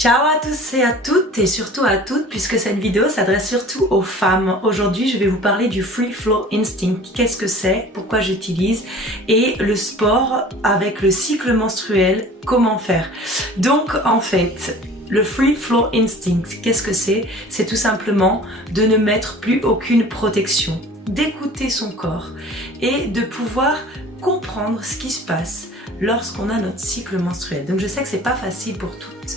Ciao à tous et à toutes, et surtout à toutes, puisque cette vidéo s'adresse surtout aux femmes. Aujourd'hui, je vais vous parler du Free Flow Instinct. Qu'est-ce que c'est? Pourquoi j'utilise? Et le sport avec le cycle menstruel, comment faire? Donc, en fait, le Free Flow Instinct, qu'est-ce que c'est? C'est tout simplement de ne mettre plus aucune protection, d'écouter son corps et de pouvoir comprendre ce qui se passe lorsqu'on a notre cycle menstruel. Donc je sais que c'est pas facile pour toutes.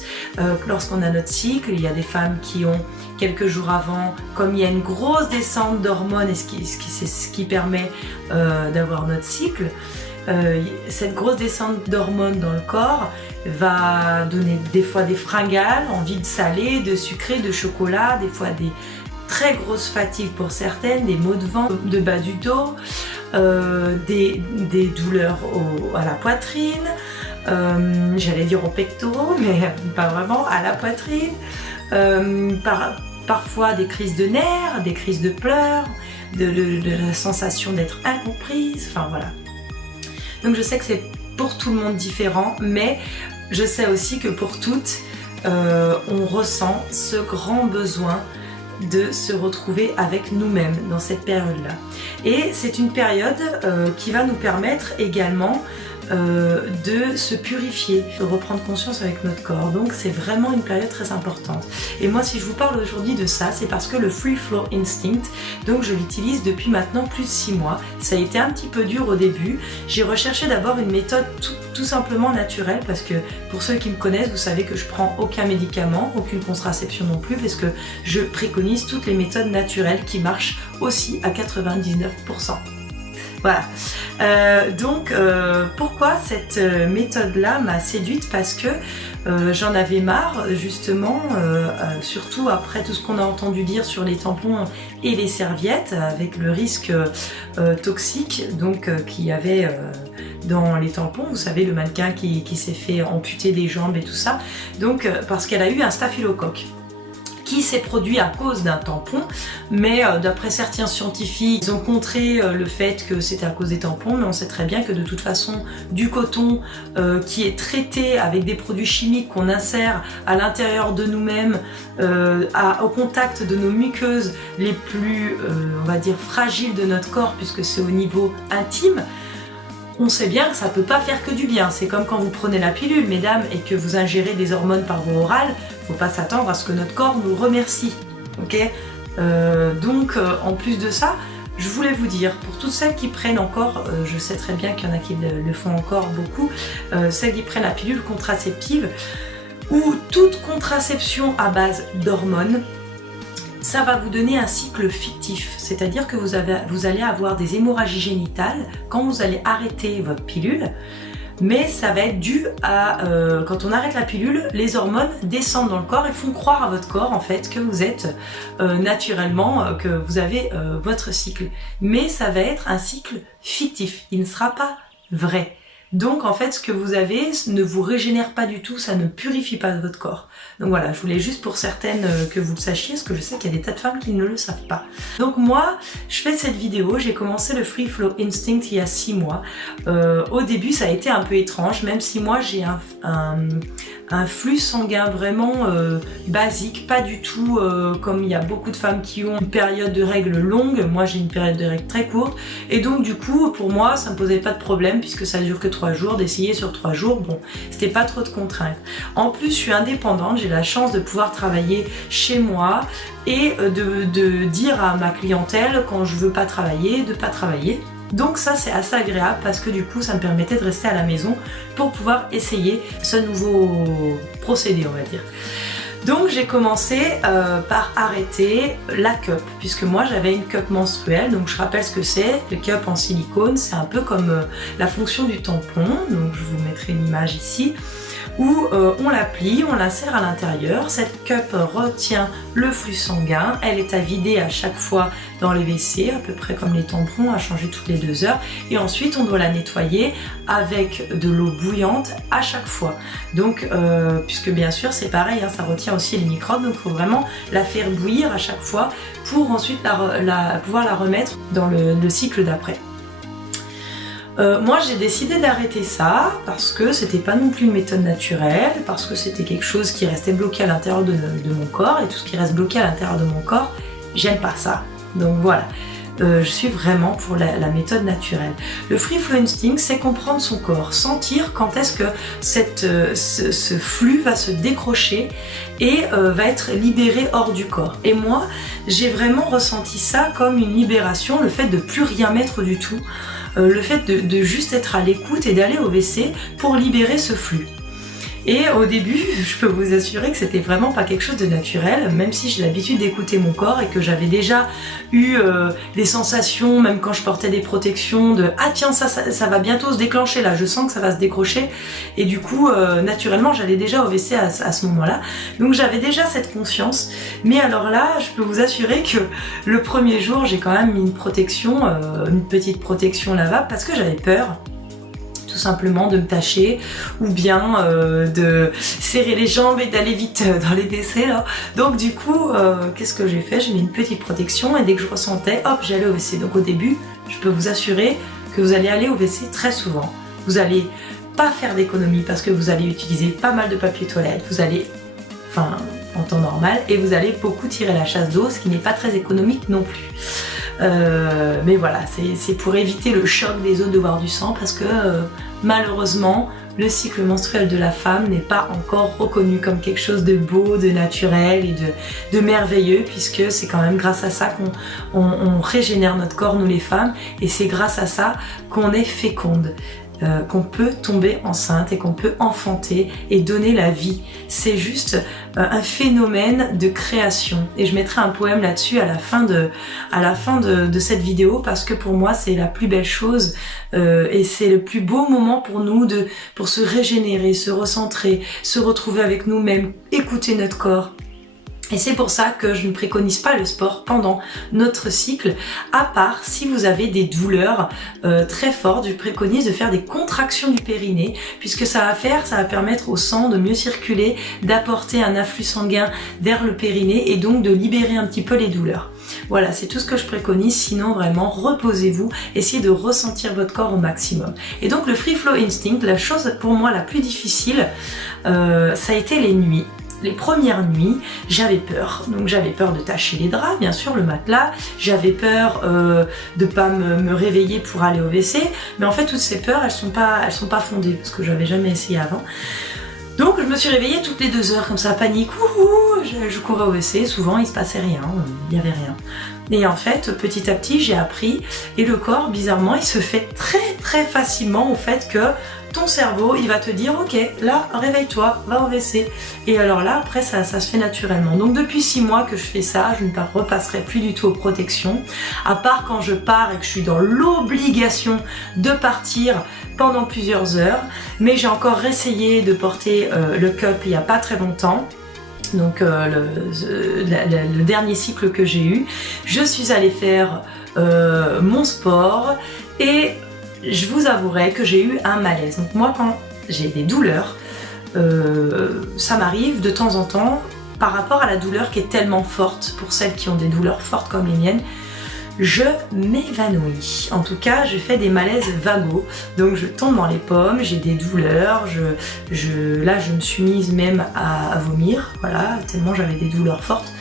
Lorsqu'on a notre cycle, il y a des femmes qui ont quelques jours avant, comme il y a une grosse descente d'hormones et c'est ce qui permet d'avoir notre cycle, cette grosse descente d'hormones dans le corps va donner des fois des fringales, envie de salé, de sucré, de chocolat, des fois des très grosses fatigues pour certaines, des maux de ventre, de bas du dos, des douleurs à la poitrine, j'allais dire aux pectoraux, mais pas vraiment, à la poitrine, parfois des crises de nerfs, des crises de pleurs, de la sensation d'être incomprise, enfin voilà. Donc je sais que c'est pour tout le monde différent, mais je sais aussi que pour toutes, on ressent ce grand besoin de se retrouver avec nous-mêmes dans cette période-là. Et c'est une période qui va nous permettre également de se purifier, de reprendre conscience avec notre corps. Donc c'est vraiment une période très importante. Et moi, si je vous parle aujourd'hui de ça, c'est parce que le Free Flow Instinct, donc je l'utilise depuis maintenant plus de 6 mois. Ça a été un petit peu dur au début. J'ai recherché d'abord une méthode tout simplement naturelle, parce que pour ceux qui me connaissent, vous savez que je prends aucun médicament, aucune contraception non plus, parce que je préconise toutes les méthodes naturelles qui marchent aussi à 99%. Voilà. Pourquoi cette méthode-là m'a séduite? Parce que j'en avais marre, justement, surtout après tout ce qu'on a entendu dire sur les tampons et les serviettes, avec le risque toxique qu'il y avait dans les tampons. Vous savez, le mannequin qui s'est fait amputer des jambes et tout ça. Donc, parce qu'elle a eu un staphylocoque qui s'est produit à cause d'un tampon, mais d'après certains scientifiques, ils ont contré le fait que c'était à cause des tampons, mais on sait très bien que de toute façon, du coton qui est traité avec des produits chimiques qu'on insère à l'intérieur de nous-mêmes, au contact de nos muqueuses les plus, on va dire, fragiles de notre corps, puisque c'est au niveau intime, on sait bien que ça ne peut pas faire que du bien. C'est comme quand vous prenez la pilule, mesdames, et que vous ingérez des hormones par voie orale, il ne faut pas s'attendre à ce que notre corps nous remercie. Okay, en plus de ça, je voulais vous dire, pour toutes celles qui prennent encore, je sais très bien qu'il y en a qui le font encore beaucoup, celles qui prennent la pilule contraceptive, ou toute contraception à base d'hormones, ça va vous donner un cycle fictif, c'est-à-dire que vous allez avoir des hémorragies génitales quand vous allez arrêter votre pilule, mais ça va être dû à, quand on arrête la pilule, les hormones descendent dans le corps et font croire à votre corps en fait que vous êtes naturellement, que vous avez votre cycle. Mais ça va être un cycle fictif, il ne sera pas vrai. Donc en fait, ce que vous avez ne vous régénère pas du tout, ça ne purifie pas votre corps. Donc voilà, je voulais juste pour certaines que vous le sachiez, parce que je sais qu'il y a des tas de femmes qui ne le savent pas. Donc moi, je fais cette vidéo, j'ai commencé le Free Flow Instinct il y a 6 mois. Au début, ça a été un peu étrange, même si moi j'ai un flux sanguin vraiment basique, pas du tout comme il y a beaucoup de femmes qui ont une période de règles longue. Moi j'ai une période de règles très courte, et donc du coup pour moi ça me posait pas de problème, puisque ça dure que 3 jours, d'essayer sur 3 jours, bon, c'était pas trop de contraintes. En plus, je suis indépendante, j'ai la chance de pouvoir travailler chez moi et de dire à ma clientèle quand je veux pas travailler, de pas travailler. Donc ça, c'est assez agréable, parce que du coup, ça me permettait de rester à la maison pour pouvoir essayer ce nouveau procédé, on va dire. Donc j'ai commencé par arrêter la cup, puisque moi j'avais une cup menstruelle. Donc je rappelle ce que c'est, le cup en silicone, c'est un peu comme la fonction du tampon, donc je vous mettrai une image ici, où on la plie, on l'insère à l'intérieur. Cette cup retient le flux sanguin, elle est à vider à chaque fois dans les WC, à peu près comme les tampons, à changer toutes les 2 heures, et ensuite on doit la nettoyer avec de l'eau bouillante à chaque fois. Donc puisque bien sûr c'est pareil, hein, ça retient aussi les microbes, donc il faut vraiment la faire bouillir à chaque fois pour ensuite pouvoir la remettre dans le cycle d'après. Moi j'ai décidé d'arrêter ça parce que c'était pas non plus une méthode naturelle, parce que c'était quelque chose qui restait bloqué à l'intérieur de mon corps, et tout ce qui reste bloqué à l'intérieur de mon corps, j'aime pas ça. Donc voilà, je suis vraiment pour la méthode naturelle. Le Free Flow Instinct, c'est comprendre son corps, sentir quand est-ce que ce flux va se décrocher et va être libéré hors du corps. Et moi, j'ai vraiment ressenti ça comme une libération, le fait de plus rien mettre du tout. Le fait de juste être à l'écoute et d'aller au WC pour libérer ce flux. Et au début, je peux vous assurer que c'était vraiment pas quelque chose de naturel, même si j'ai l'habitude d'écouter mon corps et que j'avais déjà eu des sensations, même quand je portais des protections, de ah tiens ça va bientôt se déclencher là, je sens que ça va se décrocher, et du coup naturellement j'allais déjà au WC à ce moment-là, donc j'avais déjà cette conscience. Mais alors là, je peux vous assurer que le premier jour j'ai quand même mis une protection, une petite protection lavable, parce que j'avais peur tout simplement de me tâcher, ou bien de serrer les jambes et d'aller vite dans les WC là. Donc du coup, qu'est-ce que j'ai fait? J'ai mis une petite protection, et dès que je ressentais, hop, j'allais au WC. Donc au début, je peux vous assurer que vous allez aller au WC très souvent. Vous allez pas faire d'économie parce que vous allez utiliser pas mal de papier toilette, vous allez, enfin en temps normal, et vous allez beaucoup tirer la chasse d'eau, ce qui n'est pas très économique non plus. Mais voilà, c'est pour éviter le choc des os de voir du sang, parce que malheureusement le cycle menstruel de la femme n'est pas encore reconnu comme quelque chose de beau, de naturel et de merveilleux, puisque c'est quand même grâce à ça qu'on régénère notre corps, nous les femmes, et c'est grâce à ça qu'on est féconde. Qu'on peut tomber enceinte et qu'on peut enfanter et donner la vie. C'est juste un phénomène de création, et je mettrai un poème là-dessus à la fin de cette vidéo, parce que pour moi c'est la plus belle chose et c'est le plus beau moment pour nous pour se régénérer, se recentrer, se retrouver avec nous-mêmes, écouter notre corps. Et c'est pour ça que je ne préconise pas le sport pendant notre cycle, à part si vous avez des douleurs très fortes. Je préconise de faire des contractions du périnée, puisque ça va permettre au sang de mieux circuler, d'apporter un afflux sanguin vers le périnée et donc de libérer un petit peu les douleurs. Voilà, c'est tout ce que je préconise. Sinon, vraiment, reposez-vous, essayez de ressentir votre corps au maximum. Et donc le Free Flow Instinct, la chose pour moi la plus difficile, ça a été les nuits. Les premières nuits, j'avais peur. Donc j'avais peur de tacher les draps, bien sûr, le matelas. J'avais peur de pas me réveiller pour aller au WC. Mais en fait, toutes ces peurs, elles sont pas fondées, parce que j'avais jamais essayé avant. Donc je me suis réveillée toutes les 2 heures, comme ça, panique, je courais au WC, souvent il se passait rien, il n'y avait rien. Et en fait, petit à petit, j'ai appris, et le corps, bizarrement, il se fait très très facilement au fait que ton cerveau, il va te dire, ok, là, réveille-toi, va au WC. Et alors là, après, ça se fait naturellement. Donc depuis 6 mois que je fais ça, je ne repasserai plus du tout aux protections, à part quand je pars et que je suis dans l'obligation de partir pendant plusieurs heures. Mais j'ai encore essayé de porter le cup il n'y a pas très longtemps. Donc le dernier cycle que j'ai eu, je suis allée faire mon sport, et je vous avouerai que j'ai eu un malaise. Donc moi, quand j'ai des douleurs, ça m'arrive de temps en temps, par rapport à la douleur qui est tellement forte, pour celles qui ont des douleurs fortes comme les miennes, je m'évanouis. En tout cas, je fais des malaises vagos, donc je tombe dans les pommes, j'ai des douleurs, là je me suis mise même à vomir, voilà, tellement j'avais des douleurs fortes.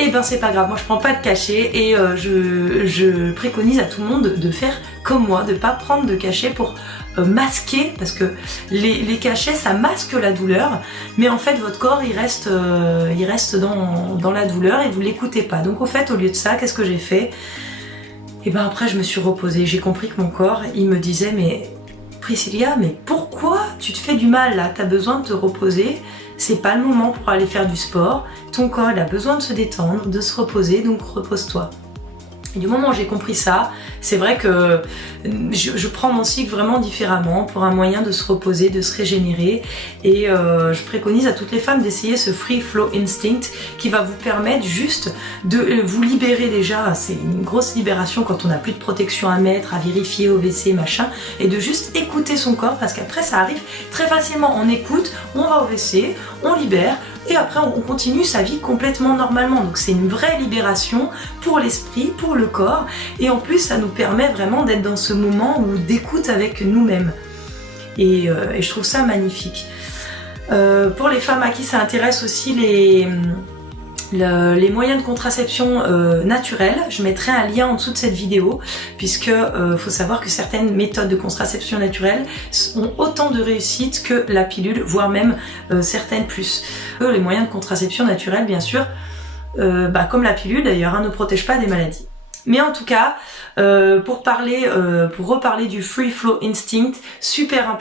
Et ben c'est pas grave, moi je prends pas de cachet, et je préconise à tout le monde de faire comme moi, de pas prendre de cachet pour masquer, parce que les cachets ça masque la douleur, mais en fait votre corps il reste dans la douleur et vous l'écoutez pas. Donc au fait, au lieu de ça, qu'est-ce que j'ai fait? Et ben après je me suis reposée, j'ai compris que mon corps il me disait, mais Priscilla, mais pourquoi tu te fais du mal là? T'as besoin de te reposer, c'est pas le moment pour aller faire du sport, ton corps il a besoin de se détendre, de se reposer, donc repose-toi. Et du moment où j'ai compris ça, c'est vrai que je prends mon cycle vraiment différemment, pour un moyen de se reposer, de se régénérer, et je préconise à toutes les femmes d'essayer ce Free Flow Instinct qui va vous permettre juste de vous libérer. Déjà, c'est une grosse libération quand on n'a plus de protection à mettre, à vérifier au WC, machin, et de juste écouter son corps, parce qu'après ça arrive très facilement, on écoute, on va au WC, on libère, et après on continue sa vie complètement normalement. Donc c'est une vraie libération pour l'esprit, pour le corps, et en plus ça nous permet vraiment d'être dans ce moment d'écoute avec nous-mêmes. Et je trouve ça magnifique. Pour les femmes à qui ça intéresse aussi les moyens de contraception naturels, je mettrai un lien en dessous de cette vidéo, puisque faut savoir que certaines méthodes de contraception naturelle ont autant de réussite que la pilule, voire même certaines plus. Les moyens de contraception naturelle, bien sûr, comme la pilule d'ailleurs, ne protègent pas des maladies. Mais en tout cas, pour reparler du Free Flow Instinct, super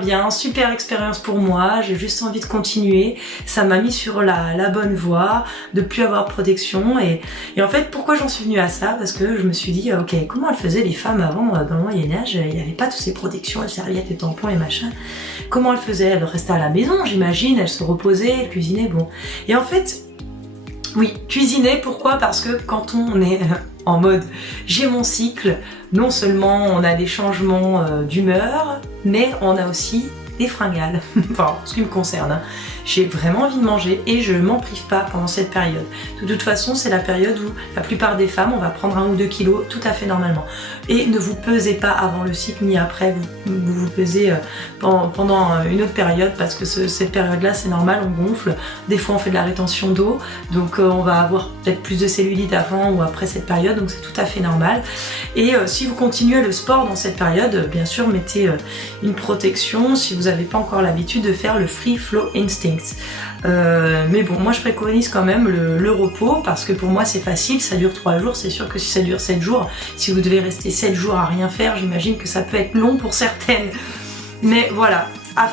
bien, super expérience pour moi, j'ai juste envie de continuer, ça m'a mis sur la bonne voie, de plus avoir de protection, et en fait pourquoi j'en suis venue à ça, parce que je me suis dit, ok, comment elles faisaient les femmes avant, dans le Moyen-Âge, il n'y avait pas toutes ces protections, les serviettes, les tampons et machin, comment elles faisaient? Elles restaient à la maison, j'imagine, elles se reposaient, elles cuisinaient, bon. Et en fait, oui, cuisiner, pourquoi? Parce que quand on est en mode j'ai mon cycle, non seulement on a des changements d'humeur, mais on a aussi des fringales, enfin ce qui me concerne. Hein. J'ai vraiment envie de manger et je m'en prive pas pendant cette période. De toute façon, c'est la période où la plupart des femmes, on va prendre 1 ou 2 kilos tout à fait normalement. Et ne vous pesez pas avant le cycle ni après, vous pesez pendant une autre période, parce que cette période-là, c'est normal, on gonfle. Des fois, on fait de la rétention d'eau, donc on va avoir peut-être plus de cellulite avant ou après cette période, donc c'est tout à fait normal. Et si vous continuez le sport dans cette période, bien sûr, mettez une protection si vous n'avez pas encore l'habitude de faire le Free Flow Instinct. Mais bon, moi je préconise quand même le repos, parce que pour moi c'est facile, ça dure 3 jours, c'est sûr que si ça dure 7 jours, si vous devez rester 7 jours à rien faire, j'imagine que ça peut être long pour certaines. Mais voilà, à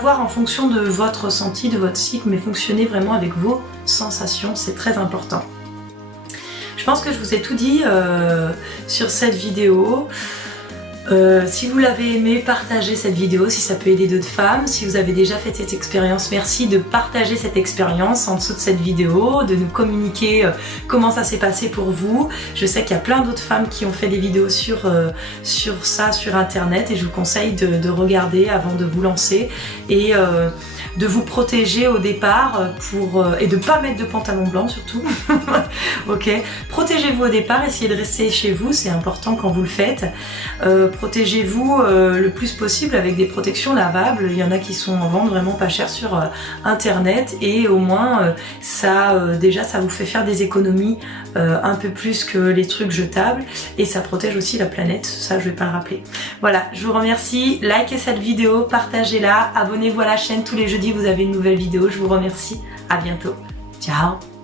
voir en fonction de votre ressenti, de votre cycle, mais fonctionnez vraiment avec vos sensations, c'est très important. Je pense que je vous ai tout dit sur cette vidéo. Si vous l'avez aimé, partagez cette vidéo si ça peut aider d'autres femmes. Si vous avez déjà fait cette expérience, merci de partager cette expérience en dessous de cette vidéo, de nous communiquer comment ça s'est passé pour vous. Je sais qu'il y a plein d'autres femmes qui ont fait des vidéos sur ça sur internet, et je vous conseille de regarder avant de vous lancer et de vous protéger au départ et de pas mettre de pantalon blanc surtout. Ok, protégez-vous au départ, essayez de rester chez vous, c'est important quand vous le faites. Protégez-vous le plus possible avec des protections lavables. Il y en a qui sont en vente vraiment pas cher sur internet, et au moins déjà ça vous fait faire des économies un peu plus que les trucs jetables, et ça protège aussi la planète, ça je vais pas le rappeler. Voilà, je vous remercie, likez cette vidéo, partagez-la, abonnez-vous à la chaîne, tous les jeudis vous avez une nouvelle vidéo, je vous remercie, à bientôt, ciao.